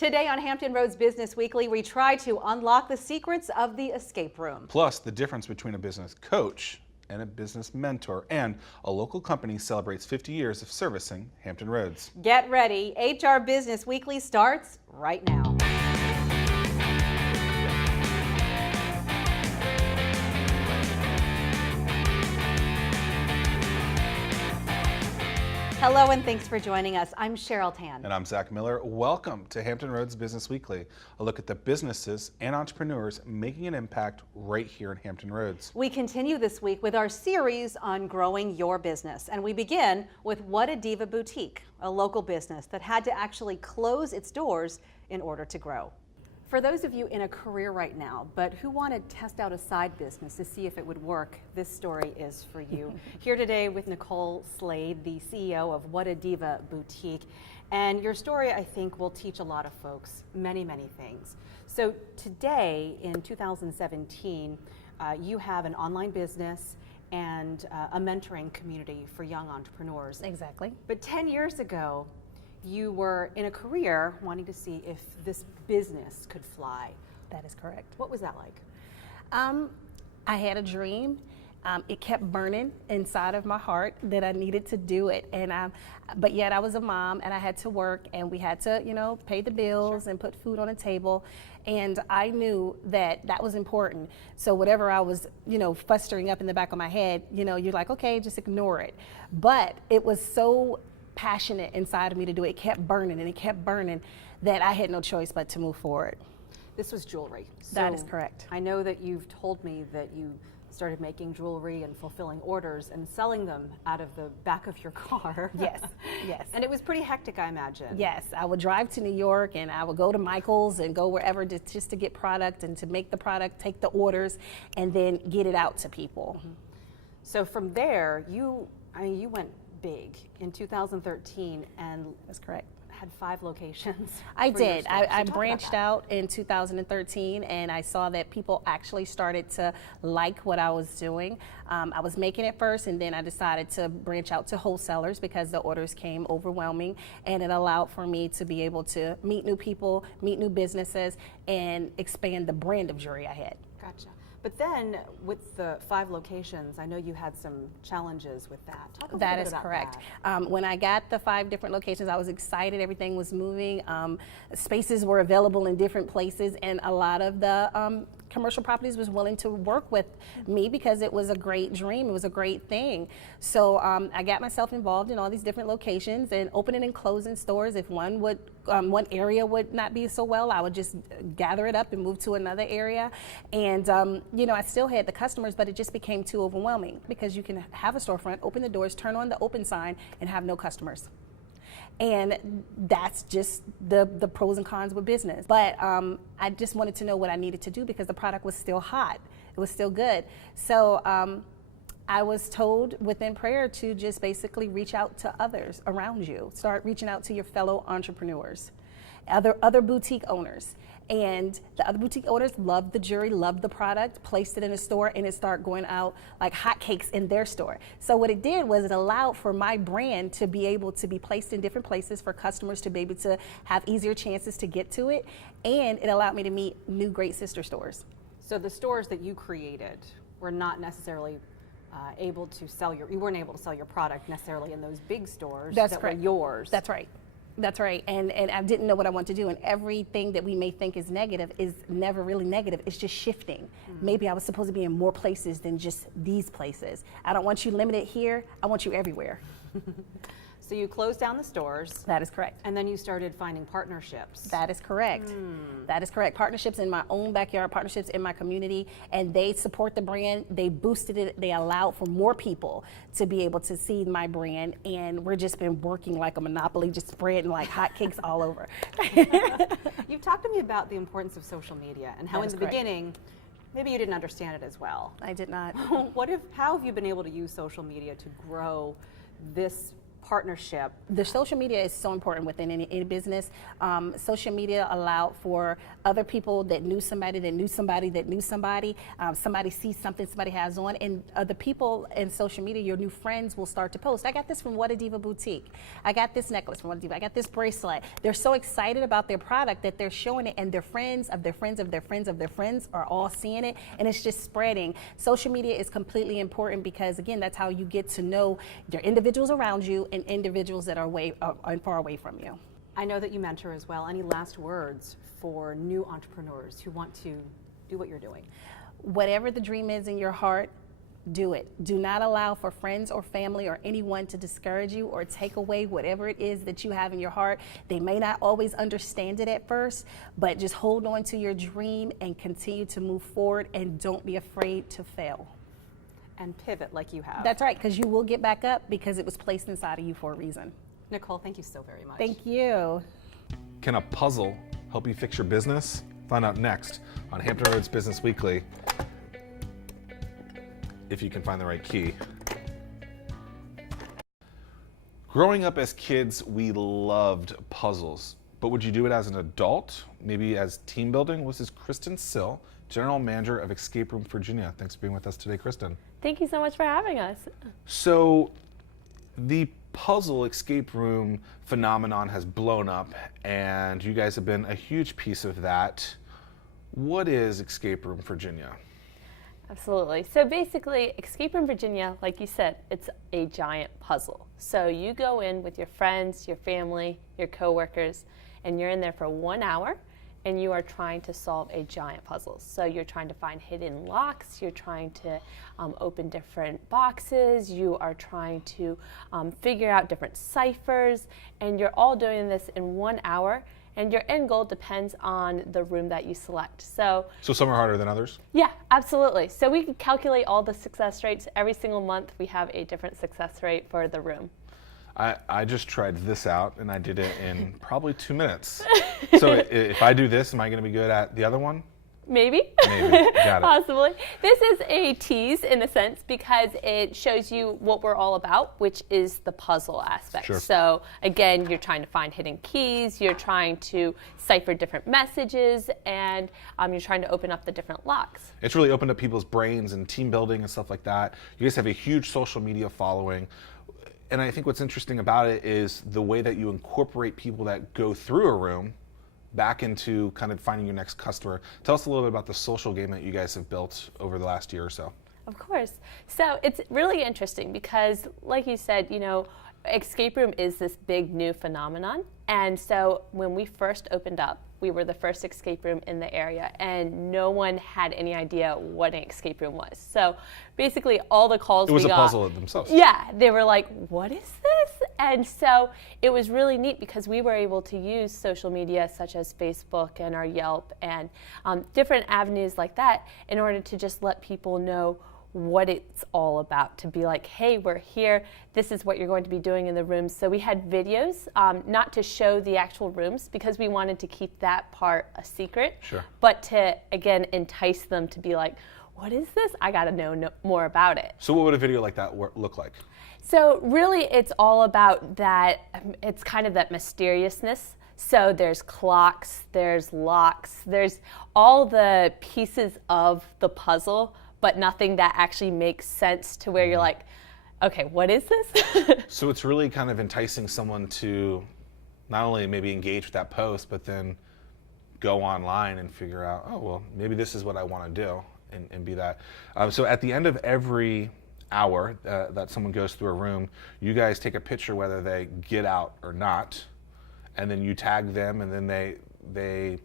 Today on Hampton Roads Business Weekly, we try to unlock the secrets of the escape room. Plus, the difference between a business coach and a business mentor, and a local company celebrates 50 years of servicing Hampton Roads. Get ready, HR Business Weekly starts right now. Hello and thanks for joining us. I'm Cheryl Tan. And I'm Zach Miller. Welcome to Hampton Roads Business Weekly, a look at the businesses and entrepreneurs making an impact right here in Hampton Roads. We continue this week with our series on growing your business, and we begin with What a Diva Boutique, a local business that had to actually close its doors in order to grow. For those of you in a career right now, but who want to test out a side business to see if it would work, this story is for you. Here today with Nicole Slade, the CEO of What a Diva Boutique. And your story, I think, will teach a lot of folks many, many things. So today, in 2017, you have an online business and a mentoring community for young entrepreneurs. Exactly. But 10 years ago, you were in a career wanting to see if this business could fly. That is correct. What was that like? I had a dream. It kept burning inside of my heart that I needed to do it, and but yet I was a mom and I had to work, and we had to, pay the bills and put food on the table, and I knew that that was important. So whatever I was, festering up in the back of my head, you're like, okay, just ignore it. But it was so passionate inside of me to do it. It kept burning and it kept burning that I had no choice but to move forward. This was jewelry. That is correct. I know that you've told me that you started making jewelry and fulfilling orders and selling them out of the back of your car. Yes, yes. And it was pretty hectic, I imagine. Yes, I would drive to New York and I would go to Michael's and go wherever just to get product and to make the product, take the orders, and then get it out to people. Mm-hmm. So from there, you went big in 2013 and that's correct. Had 5 locations. I did. I branched out in 2013 and I saw that people actually started to like what I was doing. I was making it first, and then I decided to branch out to wholesalers because the orders came overwhelming, and it allowed for me to be able to meet new people, meet new businesses, and expand the brand of jewelry I had. Gotcha. But then with the 5 locations, I know you had some challenges with that. Talk a little That bit is about correct. that. When I got the 5 different locations, I was excited. Everything was moving. Spaces were available in different places, and a lot of the commercial properties was willing to work with me because it was a great dream. It was a great thing. So I got myself involved in all these different locations and opening and closing stores. If one area would not be so well, I would just gather it up and move to another area. And I still had the customers, but it just became too overwhelming because you can have a storefront, open the doors, turn on the open sign, and have no customers. And that's just the pros and cons with business. But I just wanted to know what I needed to do because the product was still hot. It was still good. So I was told within prayer to just basically reach out to others around you. Start reaching out to your fellow entrepreneurs, other boutique owners. And the other boutique owners loved the jewelry, loved the product, placed it in a store, and it started going out like hotcakes in their store. So what it did was it allowed for my brand to be able to be placed in different places for customers to be able to have easier chances to get to it, and it allowed me to meet new great sister stores. So the stores that you created were not necessarily able to sell you weren't able to sell your product necessarily in those big stores that were yours. That's right. That's right, and I didn't know what I wanted to do, and everything that we may think is negative is never really negative. It's just shifting. Maybe I was supposed to be in more places than just these places. I don't want you limited here. I want you everywhere. So you closed down the stores. That is correct. And then you started finding partnerships. That is correct. That is correct. Partnerships in my own backyard, partnerships in my community, and they support the brand. They boosted it. They allowed for more people to be able to see my brand, and we're just been working like a monopoly, just spreading like hotcakes all over. You've talked to me about the importance of social media and how in the beginning, maybe you didn't understand it as well. I did not. How have you been able to use social media to grow this partnership. The social media is so important within any business. Social media allowed for other people that knew somebody that knew somebody that knew somebody. Somebody sees something somebody has on, and the people in social media, your new friends, will start to post. I got this from What a Diva Boutique. I got this necklace from What a Diva. I got this bracelet. They're so excited about their product that they're showing it, and their friends of their friends of their friends of their friends are all seeing it, and it's just spreading. Social media is completely important because, again, that's how you get to know your individuals around you and individuals that are far away from you. I know that you mentor as well. Any last words for new entrepreneurs who want to do what you're doing? Whatever the dream is in your heart, do it. Do not allow for friends or family or anyone to discourage you or take away whatever it is that you have in your heart. They may not always understand it at first, but just hold on to your dream and continue to move forward, and don't be afraid to fail. And pivot like you have. That's right, because you will get back up because it was placed inside of you for a reason. Nicole, thank you so very much. Thank you. Can a puzzle help you fix your business? Find out next on Hampton Roads Business Weekly, if you can find the right key. Growing up as kids, we loved puzzles, but would you do it as an adult? Maybe as team building? This is Kristen Sill, General Manager of Escape Room Virginia. Thanks for being with us today, Kristen. Thank you so much for having us. So the puzzle escape room phenomenon has blown up, and you guys have been a huge piece of that. What is Escape Room Virginia? Absolutely. So basically, Escape Room Virginia, like you said, it's a giant puzzle. So you go in with your friends, your family, your coworkers, and you're in there for 1 hour, and you are trying to solve a giant puzzle. So you're trying to find hidden locks, you're trying to open different boxes, you are trying to figure out different ciphers, and you're all doing this in 1 hour, and your end goal depends on the room that you select. So some are harder than others? Yeah, absolutely. So we can calculate all the success rates. Every single month we have a different success rate for the room. I just tried this out, and I did it in probably 2 minutes. So if I do this, am I going to be good at the other one? Maybe. Maybe. Got it. Possibly. This is a tease in a sense because it shows you what we're all about, which is the puzzle aspect. Sure. So again, you're trying to find hidden keys, you're trying to cipher different messages, and you're trying to open up the different locks. It's really opened up people's brains and team building and stuff like that. You guys have a huge social media following. And I think what's interesting about it is the way that you incorporate people that go through a room back into kind of finding your next customer. Tell us a little bit about the social game that you guys have built over the last year or so. Of course. So it's really interesting because, like you said, escape room is this big new phenomenon. And so when we first opened up, we were the first escape room in the area, and no one had any idea what an escape room was. So basically all the calls we got— It was a puzzle themselves. Yeah, they were like, what is this? And so it was really neat because we were able to use social media such as Facebook and our Yelp and different avenues like that in order to just let people know what it's all about, to be like, hey, we're here, this is what you're going to be doing in the rooms. So we had videos, not to show the actual rooms because we wanted to keep that part a secret, Sure. But to, again, entice them to be like, what is this? I gotta know more about it. So what would a video like that look like? So really it's all about that, it's kind of that mysteriousness. So there's clocks, there's locks, there's all the pieces of the puzzle, but nothing that actually makes sense to where you're like, okay, what is this? So it's really kind of enticing someone to not only maybe engage with that post, but then go online and figure out, oh, well, maybe this is what I want to do and be that. So at the end of every hour that someone goes through a room, you guys take a picture whether they get out or not, and then you tag them, and then they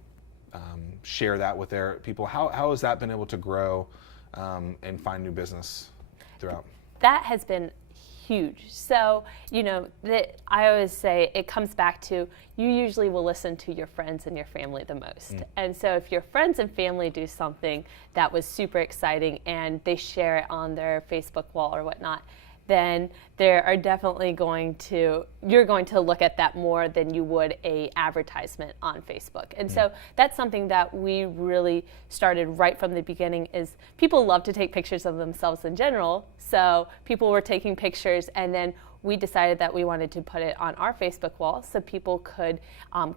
share that with their people. How has that been able to grow and find new business throughout? That has been huge. So, I always say it comes back to you usually will listen to your friends and your family the most. And so if your friends and family do something that was super exciting and they share it on their Facebook wall or whatnot, then you're going to look at that more than you would a advertisement on Facebook. And so that's something that we really started right from the beginning is people love to take pictures of themselves in general. So people were taking pictures, and then we decided that we wanted to put it on our Facebook wall so people could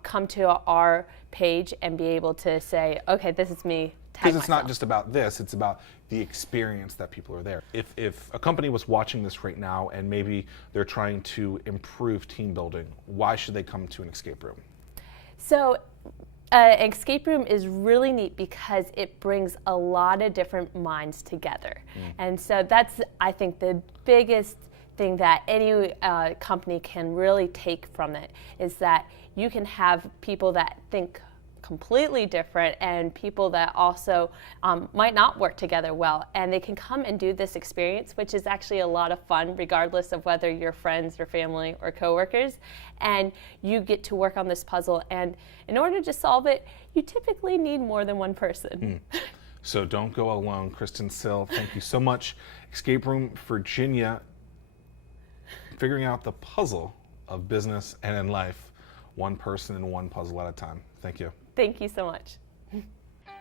come to our page and be able to say, okay, this is me. Because it's not just about this, it's about the experience that people are there. If a company was watching this right now and maybe they're trying to improve team building, why should they come to an escape room? So escape room is really neat because it brings a lot of different minds together. And so that's, I think, the biggest thing that any company can really take from it is that you can have people that think completely different and people that also might not work together well, and they can come and do this experience, which is actually a lot of fun regardless of whether you're friends or family or coworkers, and you get to work on this puzzle, and in order to solve it you typically need more than one person. So don't go alone. Kristen Sill, thank you so much. Escape Room Virginia, figuring out the puzzle of business and in life, one person and one puzzle at a time. Thank you. Thank you so much.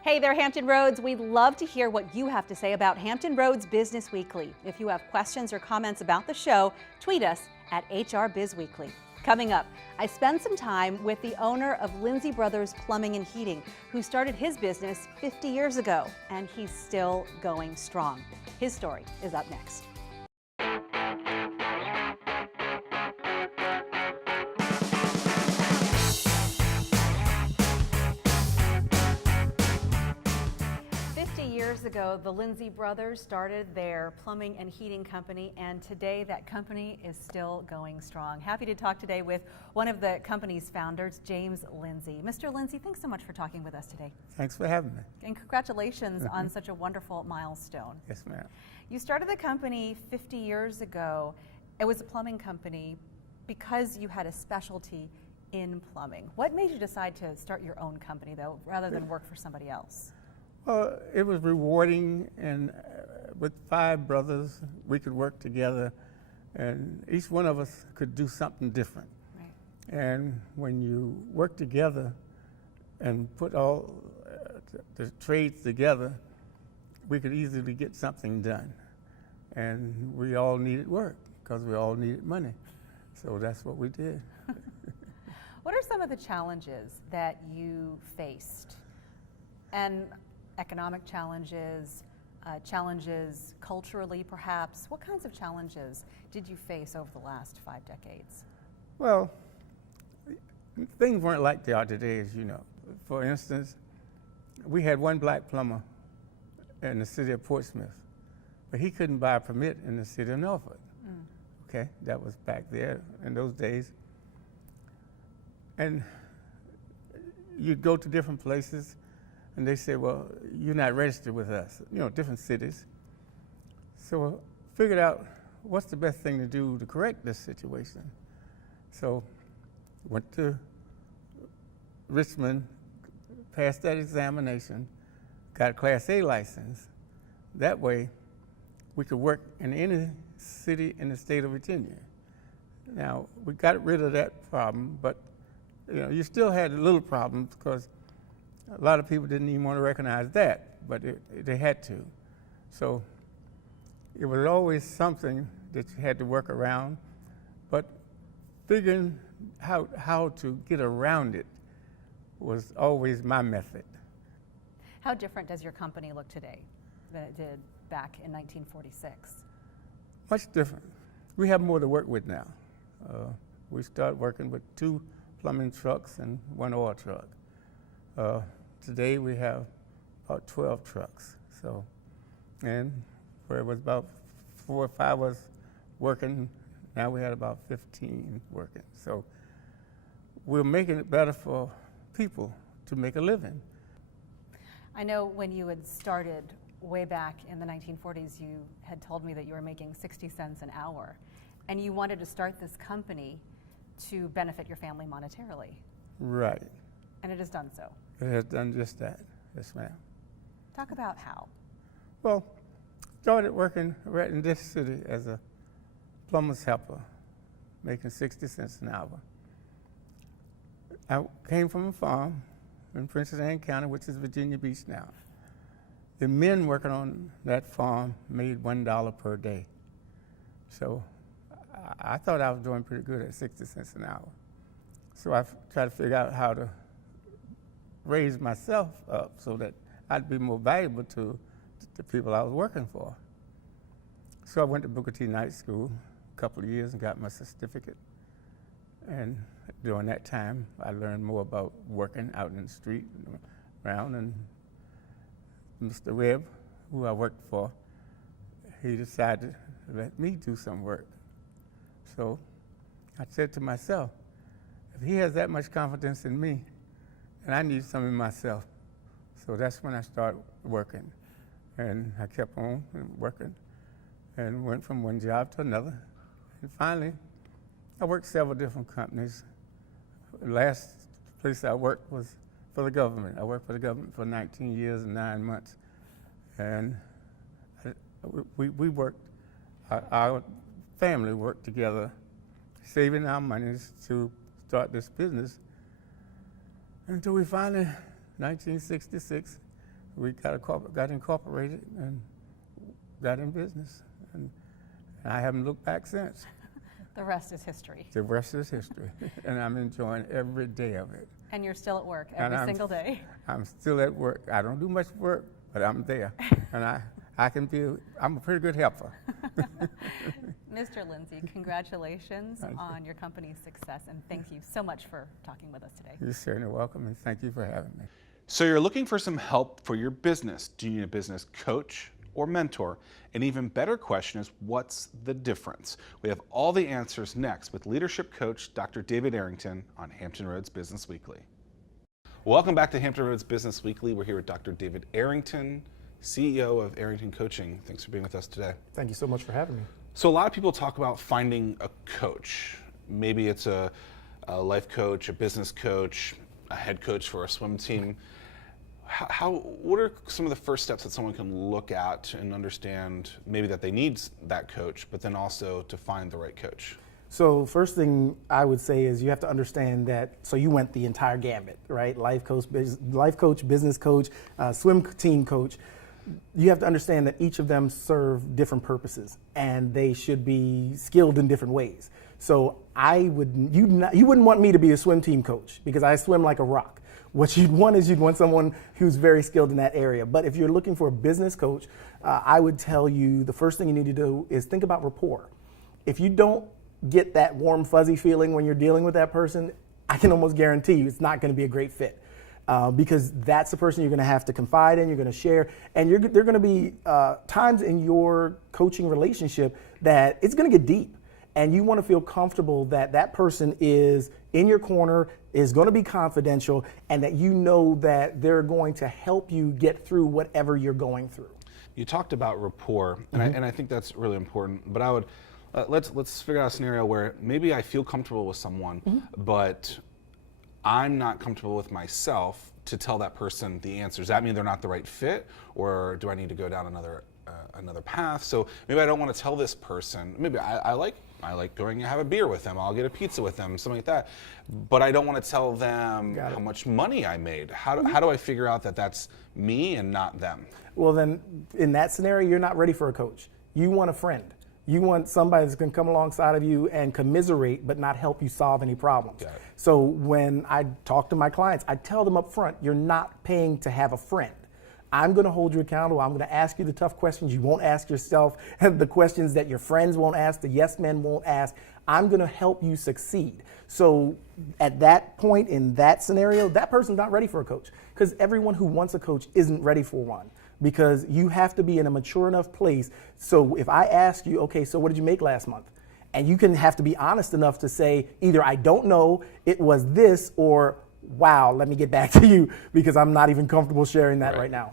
Hey there, Hampton Roads. We'd love to hear what you have to say about Hampton Roads Business Weekly. If you have questions or comments about the show, tweet us at HR Biz Weekly. Coming up, I spend some time with the owner of Lindsay Brothers Plumbing and Heating, who started his business 50 years ago, and he's still going strong. His story is up next. Years ago, the Lindsay brothers started their plumbing and heating company, and today that company is still going strong. Happy to talk today with one of the company's founders, James Lindsay. Mr. Lindsay, thanks so much for talking with us today. Thanks for having me. And congratulations on such a wonderful milestone. Yes, ma'am. You started the company 50 years ago. It was a plumbing company because you had a specialty in plumbing. What made you decide to start your own company, though, rather than work for somebody else? Well, it was rewarding, and with 5 brothers, we could work together, and each one of us could do something different. Right. And when you work together and put all the trades together, we could easily get something done. And we all needed work because we all needed money. So that's what we did. What are some of the challenges that you faced? And economic challenges, challenges culturally perhaps. What kinds of challenges did you face over the last 5 decades? Well, things weren't like they are today, as you know. For instance, we had one black plumber in the city of Portsmouth, but he couldn't buy a permit in the city of Norfolk. Okay, that was back there in those days. And you'd go to different places, and they say, well, you're not registered with us, you know, different cities. So I figured out what's the best thing to do to correct this situation. So went to Richmond, passed that examination, got a Class A license. That way, we could work in any city in the state of Virginia. Now, we got rid of that problem, but you know, you still had little problems because a lot of people didn't even want to recognize that, but they had to. So it was always something that you had to work around, but figuring how to get around it was always my method. How different does your company look today than it did back in 1946? Much different. We have more to work with now. We started working with 2 plumbing trucks and 1 oil truck. Today we have about 12 trucks. So, and where it was about 4 or 5 of us working, now we had about 15 working. So we're making it better for people to make a living. I know when you had started way back in the 1940s, you had told me that you were making 60 cents an hour, and you wanted to start this company to benefit your family monetarily. Right. And it has done so. It has done just that. Yes, ma'am. Talk about how. Well, started working right in this city as a plumber's helper, making 60 cents an hour. I came from a farm in Princess Anne County, which is Virginia Beach now. The men working on that farm made $1 per day. So I thought I was doing pretty good at 60 cents an hour. So I tried to figure out how to raise myself up so that I'd be more valuable to the people I was working for. So I went to Booker T. Night School a couple of years and got my certificate. And during that time, I learned more about working out in the street around. And Mr. Webb, who I worked for, he decided to let me do some work. So I said to myself, if he has that much confidence in me, and I need some in myself. So that's when I started working. And I kept on working and went from one job to another. And finally, I worked several different companies. The last place I worked was for the government. I worked for the government for 19 years and 9 months. And we worked, our family worked together, saving our monies to start this business until we finally, 1966, we got incorporated and got in business. And I haven't looked back since. The rest is history. The rest is history. And I'm enjoying every day of it. And you're still at work every single day. I'm still at work. I don't do much work, but I'm there. And I'm a pretty good helper. Mr. Lindsay, congratulations on your company's success, and thank you so much for talking with us today. You're certainly welcome, and thank you for having me. So you're looking for some help for your business. Do you need a business coach or mentor? An even better question is, what's the difference? We have all the answers next with leadership coach Dr. David Arrington on Hampton Roads Business Weekly. Welcome back to Hampton Roads Business Weekly. We're here with Dr. David Arrington, CEO of Arrington Coaching. Thanks for being with us today. Thank you so much for having me. So a lot of people talk about finding a coach. Maybe it's a life coach, a business coach, a head coach for a swim team. What are some of the first steps that someone can look at and understand maybe that they need that coach, but then also to find the right coach? So first thing I would say is you have to understand that, so you went the entire gambit, right? Life coach, business coach, swim team coach. You have to understand that each of them serve different purposes and they should be skilled in different ways. So you wouldn't want me to be a swim team coach because I swim like a rock. What you'd want someone who's very skilled in that area. But if you're looking for a business coach, I would tell you the first thing you need to do is think about rapport. If you don't get that warm, fuzzy feeling when you're dealing with that person, I can almost guarantee you it's not going to be a great fit. Because that's the person you're going to have to confide in, you're going to share, and there are going to be times in your coaching relationship that it's going to get deep. And you want to feel comfortable that that person is in your corner, is going to be confidential, and that you know that they're going to help you get through whatever you're going through. You talked about rapport, and I think that's really important. But I would let's figure out a scenario where maybe I feel comfortable with someone, but I'm not comfortable with myself to tell that person the answer. Does that mean they're not the right fit, or do I need to go down another path? So maybe I don't want to tell this person. Maybe I like going and have a beer with them. I'll get a pizza with them, something like that. But I don't want to tell them how much money I made. How do I figure out that that's me and not them? Well, then in that scenario, you're not ready for a coach. You want a friend. You want somebody that's going to come alongside of you and commiserate, but not help you solve any problems. So when I talk to my clients, I tell them up front, you're not paying to have a friend. I'm going to hold you accountable. I'm going to ask you the tough questions you won't ask yourself, and the questions that your friends won't ask, the yes men won't ask. I'm going to help you succeed. So at that point in that scenario, that person's not ready for a coach, because everyone who wants a coach isn't ready for one. Because you have to be in a mature enough place. So if I ask you, okay, so what did you make last month? And you can have to be honest enough to say either I don't know, it was this, or wow, let me get back to you because I'm not even comfortable sharing that right now.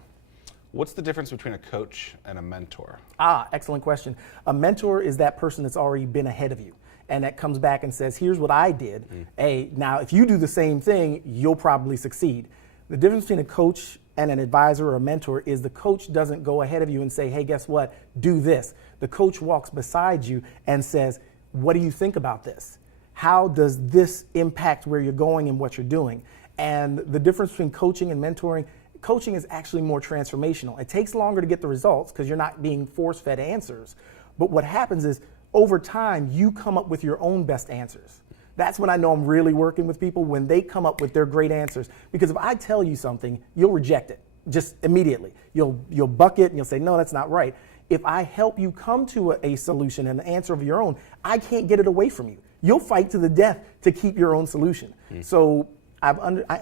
What's the difference between a coach and a mentor? Excellent question. A mentor is that person that's already been ahead of you and that comes back and says, here's what I did. Hey, now if you do the same thing, you'll probably succeed. The difference between a coach and an advisor or a mentor is the coach doesn't go ahead of you and say, hey, guess what? Do this. The coach walks beside you and says, what do you think about this? How does this impact where you're going and what you're doing? And the difference between coaching and mentoring, coaching is actually more transformational. It takes longer to get the results because you're not being force-fed answers. But what happens is over time, you come up with your own best answers. That's when I know I'm really working with people, when they come up with their great answers. Because if I tell you something, you'll reject it just immediately. You'll buck it and you'll say, no, that's not right. If I help you come to a solution and an answer of your own, I can't get it away from you. You'll fight to the death to keep your own solution. So I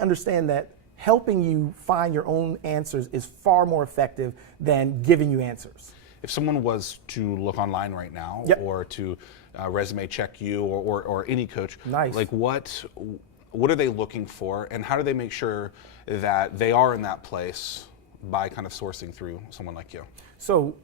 understand that helping you find your own answers is far more effective than giving you answers. If someone was to look online right now, or to resume check you or any coach, like what are they looking for, and how do they make sure that they are in that place by kind of sourcing through someone like you? So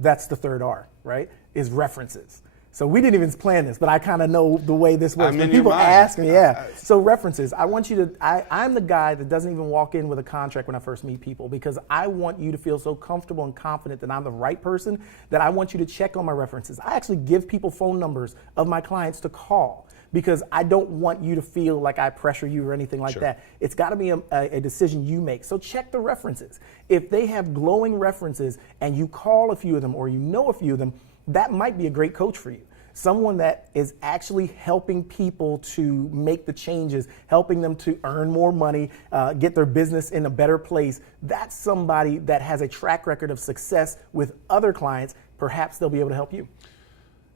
that's the third R, right? Is references. So we didn't even plan this, but I kind of know the way this works. When people ask me, so references, I want you to, I'm the guy that doesn't even walk in with a contract when I first meet people, because I want you to feel so comfortable and confident that I'm the right person that I want you to check on my references. I actually give people phone numbers of my clients to call, because I don't want you to feel like I pressure you or anything like that. It's got to be a decision you make. So check the references. If they have glowing references and you call a few of them or you know a few of them, that might be a great coach for you. Someone that is actually helping people to make the changes, helping them to earn more money, get their business in a better place. That's somebody that has a track record of success with other clients. Perhaps they'll be able to help you.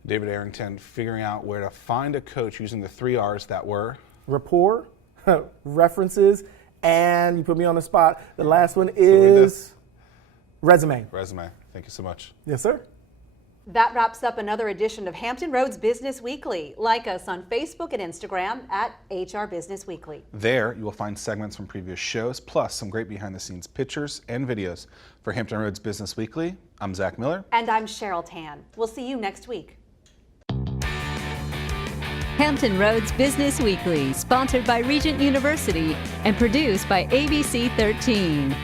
David Arrington, figuring out where to find a coach using the 3 R's that were? Rapport, references, and you put me on the spot. The last one is resume. Resume. Thank you so much. Yes, sir. That wraps up another edition of Hampton Roads Business Weekly. Like us on Facebook and Instagram at HR Business Weekly. There, you will find segments from previous shows, plus some great behind-the-scenes pictures and videos. For Hampton Roads Business Weekly, I'm Zach Miller. And I'm Cheryl Tan. We'll see you next week. Hampton Roads Business Weekly, sponsored by Regent University and produced by ABC 13.